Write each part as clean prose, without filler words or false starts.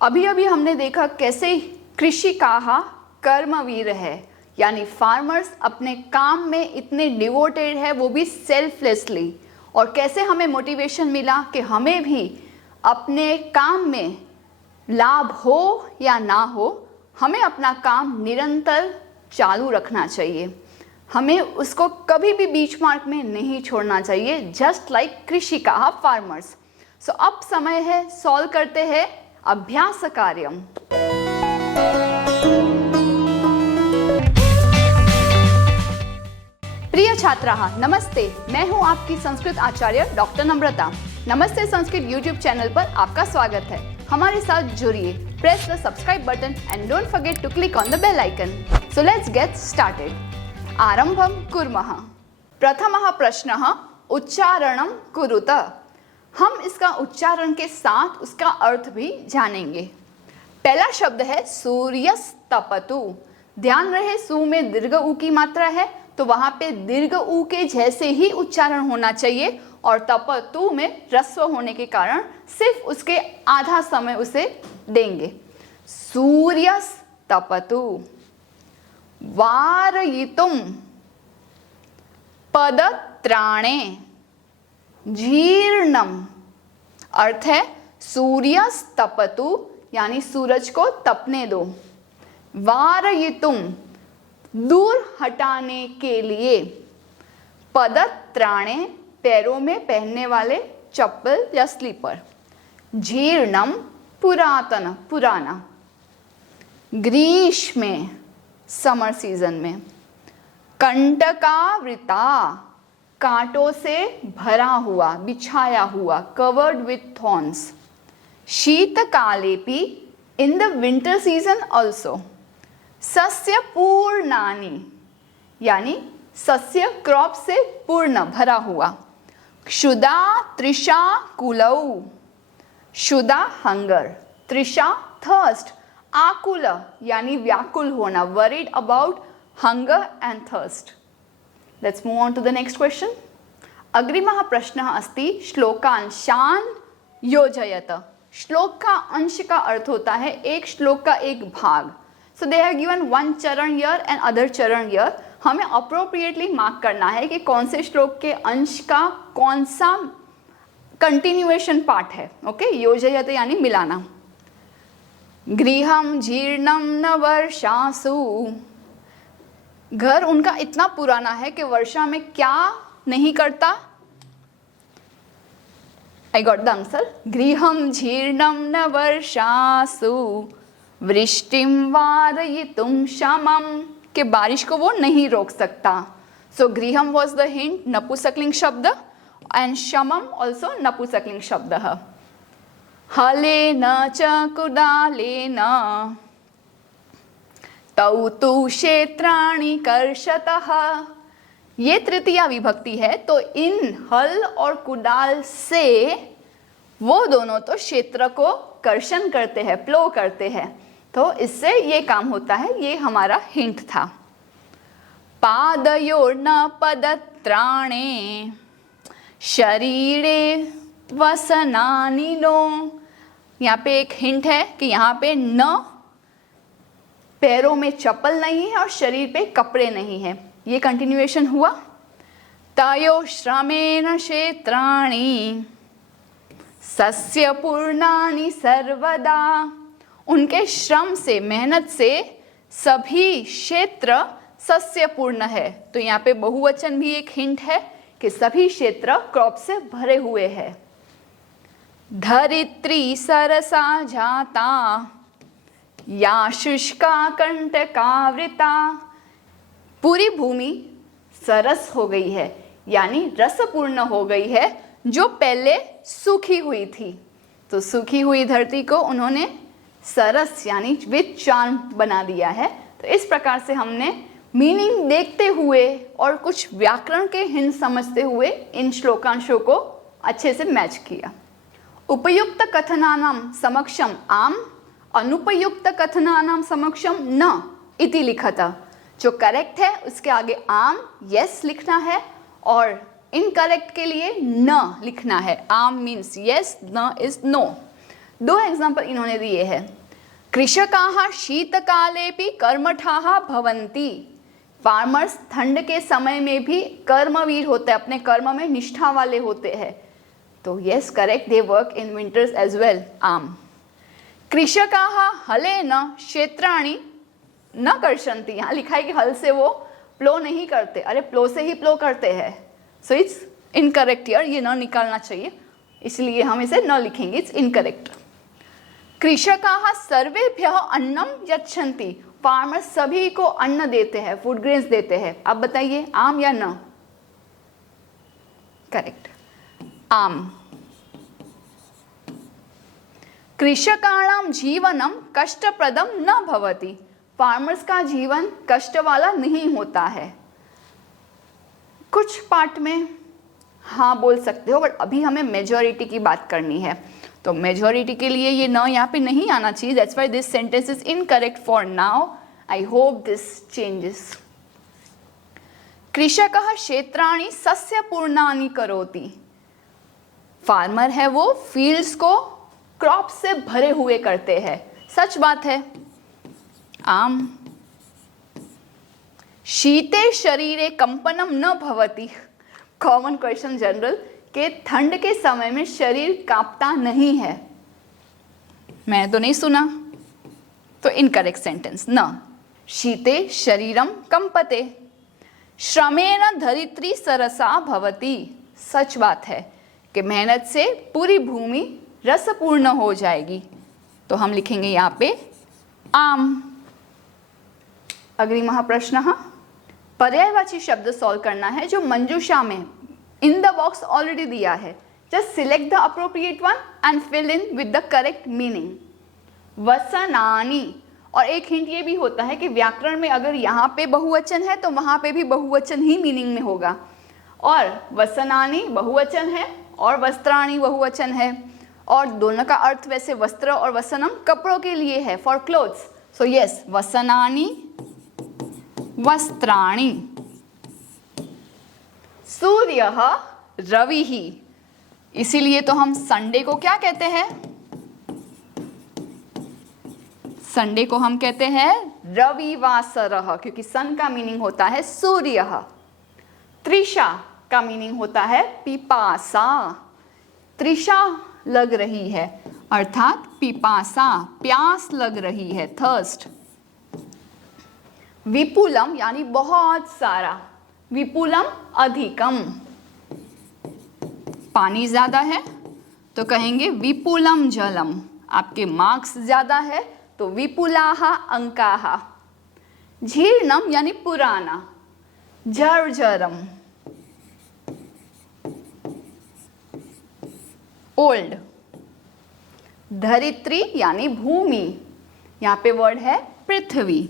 अभी अभी हमने देखा कैसे कृषिकाः कर्मवीर है, यानी फार्मर्स अपने काम में इतने डिवोटेड है, वो भी सेल्फलेसली। और कैसे हमें मोटिवेशन मिला कि हमें भी अपने काम में लाभ हो या ना हो, हमें अपना काम निरंतर चालू रखना चाहिए, हमें उसको कभी भी बीच मार्ग में नहीं छोड़ना चाहिए, जस्ट लाइक कृषिकाः फार्मर्स। सो अब समय है सॉल्व करते हैं अभ्यास कार्यम। प्रिय छात्राः नमस्ते, मैं हूं आपकी संस्कृत आचार्य डॉक्टर नम्रता। नमस्ते संस्कृत यूट्यूब चैनल पर आपका स्वागत है। हमारे साथ जुड़िए, press the subscribe button and don't forget to click on the bell icon. So let's get started. आरंभं कुर्मः। प्रथमः प्रश्नः उच्चारणं कुरुत। हम इसका उच्चारण के साथ उसका अर्थ भी जानेंगे। पहला शब्द है सूर्यस्तपतु। ध्यान रहे सु में दीर्घ उ की मात्रा है, तो वहां पे दीर्घ उ के जैसे ही उच्चारण होना चाहिए, और तपतु में ह्रस्व होने के कारण सिर्फ उसके आधा समय उसे देंगे। सूर्यस्तपतु। वारयितुम पदत्राणे जीर्णम। अर्थ है सूर्यस्तपतु यानी सूरज को तपने दो। वारयितुम दूर हटाने के लिए। पदत्राणे पैरों में पहनने वाले चप्पल या स्लीपर। जीर्णम पुरातन पुराना। ग्रीष्मे समर सीजन में। कंटकावृता कांटों से भरा हुआ बिछाया हुआ, कवर्ड विथ थॉर्न्स। शीतकालेपि in the winter season also. सस्य पूर्णानि यानी सस्य क्रॉप से पूर्ण भरा हुआ। क्षुधा तृषा कुलौ। क्षुधा हंगर, तृषा थर्स्ट, आकुल यानी व्याकुल होना, worried about hunger and thirst. Let's move on to the next question. अग्रिमः प्रश्नः अस्ति श्लोकांशान् योजयत। श्लोक का अंश का अर्थ होता है एक श्लोक का एक भाग। सो दे हैव गिवन वन चरण ईयर एंड अदर चरण ईयर। हमें अप्रोप्रिएटली मार्क करना है कि कौन से श्लोक के अंश का कौन सा कंटिन्यूएशन पार्ट है। ओके, योजयत यानी मिलाना। गृहम जीर्णम न वर्षासु। घर उनका इतना पुराना है कि वर्षा में क्या नहीं करता। I got the answer. गृहं जीर्णं न वर्षासु वृष्टिं वारयितुं क्षमम्। के बारिश को वो नहीं रोक सकता। So गृहं was the hint, नपुंसकलिंग शब्द, and क्षमम् also नपुंसकलिंग शब्द। हलेन च कुडालेन तौ तु क्षेत्राणि कर्षतः। ये तृतीया विभक्ति है, तो इन हल और कुदाल से वो दोनों तो क्षेत्र को कर्षण करते हैं, प्लो करते हैं, तो इससे ये काम होता है। ये हमारा हिंट था। पादयोर्न पदत्राणे शरीरे वसनानि नो। यहाँ पे एक हिंट है कि यहाँ पे न पैरों में चप्पल नहीं है और शरीर पे कपड़े नहीं है। ये कंटिन्यूएशन हुआ। तयो श्रमेण क्षेत्राणि सस्य पूर्णानि सर्वदा। उनके श्रम से, मेहनत से सभी क्षेत्र सस्य पूर्ण है। तो यहाँ पे बहुवचन भी एक हिंट है कि सभी क्षेत्र क्रॉप से भरे हुए हैं। धरित्री सरसा जाता या शुष्का कंटकावृता। पूरी भूमि सरस हो गई है यानी रसपूर्ण हो गई है, जो पहले सूखी हुई थी। तो सूखी हुई धरती को उन्होंने सरस यानी विथ चार्म बना दिया है। तो इस प्रकार से हमने मीनिंग देखते हुए और कुछ व्याकरण के हिंट समझते हुए इन श्लोकांशों को अच्छे से मैच किया। उपयुक्त कथनानां समक्षम आम, अनुपयुक्त कथनानां समक्षम न इति लिखता। जो करेक्ट है उसके आगे आम यस लिखना है और इनकरेक्ट के लिए न लिखना है। आम मीन्स यस, न इज नो। दो एग्जाम्पल इन्होंने दिए हैं। कृषकाः शीतकालेपि कर्मठाः भवन्ति। फार्मर्स ठंड के समय में भी कर्मवीर होते हैं, अपने कर्म में निष्ठा वाले होते हैं। तो yes correct, they work in winters as well. आम। कृषकाः हलेन क्षेत्राणि न कर्षन्ति। यहाँ लिखा है कि हल से वो प्लो नहीं करते, अरे प्लो से ही प्लो करते हैं। सो इट्स इनकरेक्ट ईयर, ये न निकालना चाहिए, इसलिए हम इसे न लिखेंगे, इट्स इनकरेक्ट। कृषकाः सर्वेभ्यः अन्नम यच्छन्ति। फार्मर्स सभी को अन्न देते हैं, फूड ग्रेन्स देते हैं। अब बताइए आम या न? करेक्ट, आम। कृषकाणां जीवनम कष्टप्रदम न भवति। फार्मर्स का जीवन कष्ट वाला नहीं होता है। कुछ पार्ट में हाँ बोल सकते हो, बट अभी हमें मेजॉरिटी की बात करनी है, तो मेजॉरिटी के लिए ये न यहाँ पे नहीं आना चाहिए। That's why this sentence is incorrect for now. I hope this changes. कृषकः क्षेत्राणि सस्यपूर्णानि करोति। फार्मर है वो फील्ड्स को क्रॉप से भरे हुए करते हैं, सच बात है। आम। शीते शरीरे कंपनम न भवति। कॉमन क्वेश्चन जनरल, के ठंड के समय में शरीर कांपता नहीं है। मैं तो नहीं सुना, तो इनकरेक्ट सेंटेंस न। शीते शरीरम कंपते। श्रमेण धरित्री सरसा भवति। सच बात है कि मेहनत से पूरी भूमि रसपूर्ण हो जाएगी, तो हम लिखेंगे यहाँ पे आम। अग्रिमः प्रश्नः। पर्यायवाची शब्द सॉल्व करना है जो मंजूषा में इन द बॉक्स ऑलरेडी दिया है। Just select the appropriate one and fill in with the correct meaning. वसनानि, और एक हिंट ये भी होता है कि व्याकरण में अगर यहाँ पे बहुवचन है तो वहाँ पे भी बहुवचन ही मीनिंग में होगा। और वसनानि बहुवचन है और वस्त्राणि बहुवचन है, और दोनों का अर्थ वैसे वस्त्र और वसनम कपड़ों के लिए है, फॉर क्लोथ्स। सो यस, वसनानि वस्त्राणि। सूर्यः रविः। इसीलिए तो हम संडे को क्या कहते हैं? संडे को हम कहते हैं रविवासरः, क्योंकि सन का मीनिंग होता है सूर्यः। तृषा का मीनिंग होता है पिपासा। तृषा लग रही है, अर्थात पिपासा, प्यास लग रही है, थर्स्ट। विपुलम यानी बहुत सारा। विपुलम अधिकम। पानी ज्यादा है तो कहेंगे विपुलम जलम। आपके मार्क्स ज्यादा है तो विपुलाः अंकाः। जीर्णम यानी पुराना। जर्जरम ओल्ड। धरित्री यानी भूमि, यहाँ पे वर्ड है पृथ्वी।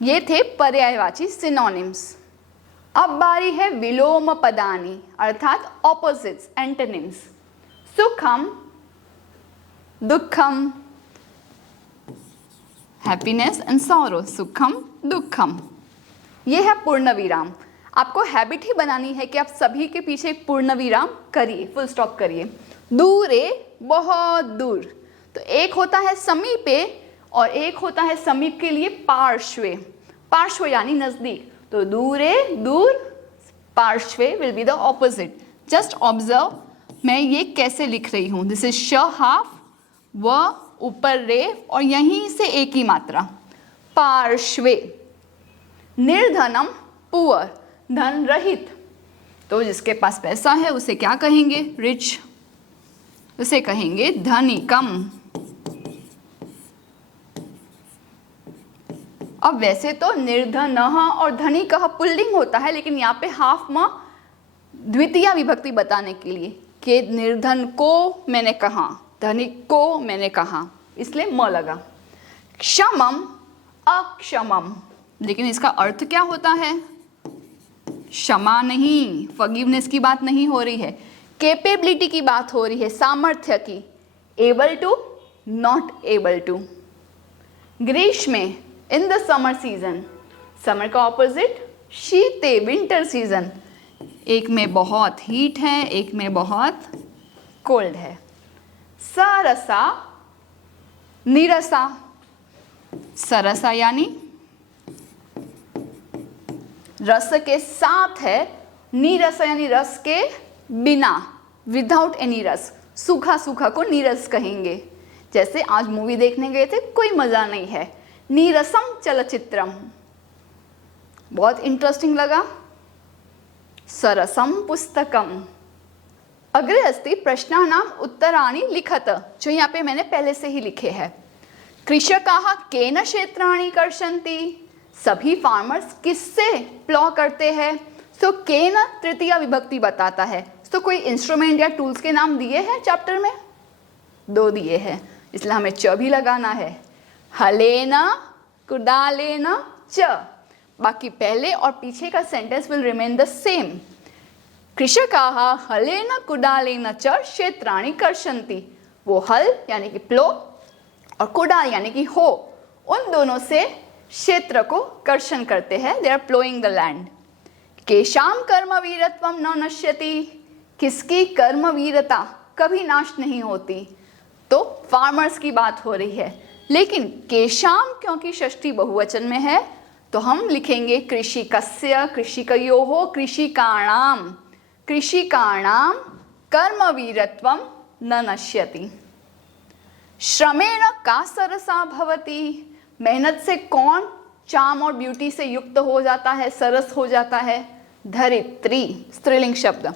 ये थे पर्यायवाची सिनोनिम्स। अब बारी है विलोम पदानी, अर्थात ऑपोजिट्स, एंटोनिम्स। सुखम दुखम, हैप्पीनेस एंड सॉरो। सुखम दुखम, ये है पूर्ण विराम। आपको हैबिट ही बनानी है कि आप सभी के पीछे एक पूर्ण विराम करिए, फुल स्टॉप करिए। दूरे बहुत दूर, तो एक होता है समीपे और एक होता है समीप के लिए पार्श्वे। पार्श्व यानी नजदीक, तो दूरे दूर, पार्श्वे will be the opposite. Just observe मैं ये कैसे लिख रही हूँ। दिस इज श हाफ, व ऊपर रे, और यहीं से एक ही मात्रा, पार्श्वे। निर्धनम पुअर, धन रहित, तो जिसके पास पैसा है उसे क्या कहेंगे? रिच। उसे कहेंगे धनिकम। अब वैसे तो निर्धनः और धनिकः पुल्लिंग होता है, लेकिन यहाँ पे हाफ में द्वितीय विभक्ति बताने के लिए कि निर्धन को मैंने कहा, धनिक को मैंने कहा, इसलिए म लगा। क्षमम अक्षमम, लेकिन इसका अर्थ क्या होता है? क्षमा नहीं, फॉरगिवनेस की बात नहीं हो रही है, कैपेबिलिटी की बात हो रही है, सामर्थ्य की। Able to, not able to. ग्रीष्मे, in the summer season. Summer का ऑपोजिट शीते, विंटर सीजन। एक में बहुत हीट है, एक में बहुत कोल्ड है। सरसा नीरसा, सरसा यानी रस के साथ है, नीरस यानी रस के बिना, विदाउट एनी रस, सूखा सूखा को नीरस कहेंगे। जैसे आज मूवी देखने गए थे, कोई मजा नहीं है, नीरसम चलचित्रम, बहुत इंटरेस्टिंग लगा। सरसम पुस्तकम। अग्रे अस्ति प्रश्नानाम उत्तराणि लिखत, जो यहाँ पे मैंने पहले से ही लिखे हैं। कृषकाः केन क्षेत्राणि कर्षन्ति, सभी फार्मर्स किससे प्लॉ करते हैं। सो केन तृतीया विभक्ति बताता है। तो कोई इंस्ट्रूमेंट या टूल्स के नाम दिए हैं चैप्टर में, 2 दिए हैं, इसलिए हमें च भी लगाना है। हलेन कुदालेन च, बाकी पहले और पीछे का sentence will remain the same. कृषकाः हलेन कुदालेन च क्षेत्राणि कर्षन्ति, वो हल यानी कि प्लो और कुदाल यानी कि हो, उन दोनों से क्षेत्र को कर्षण करते हैं, they are ploughing the land. केशाम कर्मवीरत्वम न नश्यति, किसकी कर्मवीरता कभी नाश नहीं होती। तो फार्मर्स की बात हो रही है, लेकिन केशाम क्योंकि षष्ठी बहुवचन में है तो हम लिखेंगे कृषिकस्य, कृषिकयोः, कृषिकाणाम, कृषिकाणाम कर्मवीरत्वम न नश्यति। श्रमेण का सरसा भवति, मेहनत से कौन चाम और ब्यूटी से युक्त हो जाता है, सरस हो जाता है। धरित्री, स्त्रीलिंग शब्द,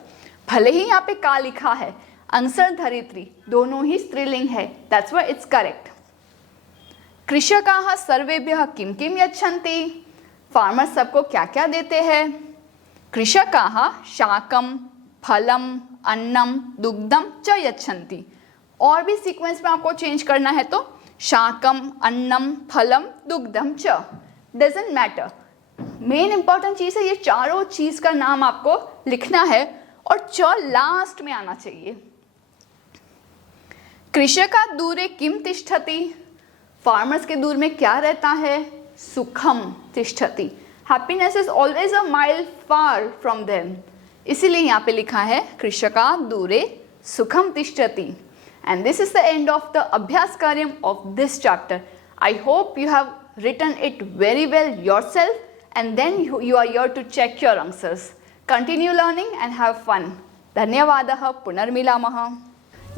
भले ही यहाँ पे का लिखा है, आंसर धरित्री, दोनों ही स्त्रीलिंग है, दैट्स व्हाई इट्स करेक्ट। कृषकाः सर्वेभ्यः किं किं यच्छन्ति, फार्मर्स सबको क्या क्या देते हैं। कृषकाः शाकम फलम अन्नम दुग्धम च यच्छन्ति, और भी सीक्वेंस में आपको चेंज करना है तो शाकम अन्नम फलम दुग्धम च, डजंट मैटर। मेन इंपॉर्टेंट चीज है ये चारों चीज का नाम आपको लिखना है और च लास्ट में आना चाहिए। कृषका दूरे किम तिष्ठति, फार्मर्स के दूर में क्या रहता है। सुखम तिष्ठति, happiness is always a mile far from them, इसीलिए यहाँ पे लिखा है कृषका दूरे सुखम तिष्ठति। And this is the end of the Abhyas Karyam of this chapter. I hope you have written it very well yourself, and then you are here to check your answers. Continue learning and have fun. Dhanyavadah, Punarmilamah.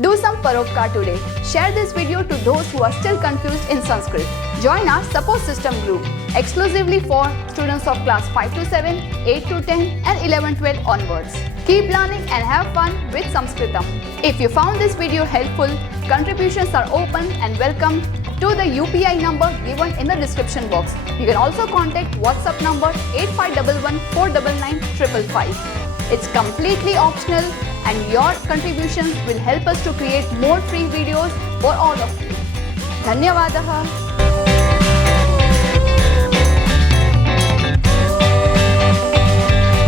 Do some Paropkar today. Share this video to those who are still confused in Sanskrit. Join our support system group exclusively for students of class 5 to 7, 8 to 10 and 11-12 onwards. Keep learning and have fun with Sanskritam. If you found this video helpful, contributions are open and welcome to the UPI number given in the description box. You can also contact WhatsApp number 8511 499 555. It's completely optional and your contributions will help us to create more free videos for all of you. Dhanyavadah.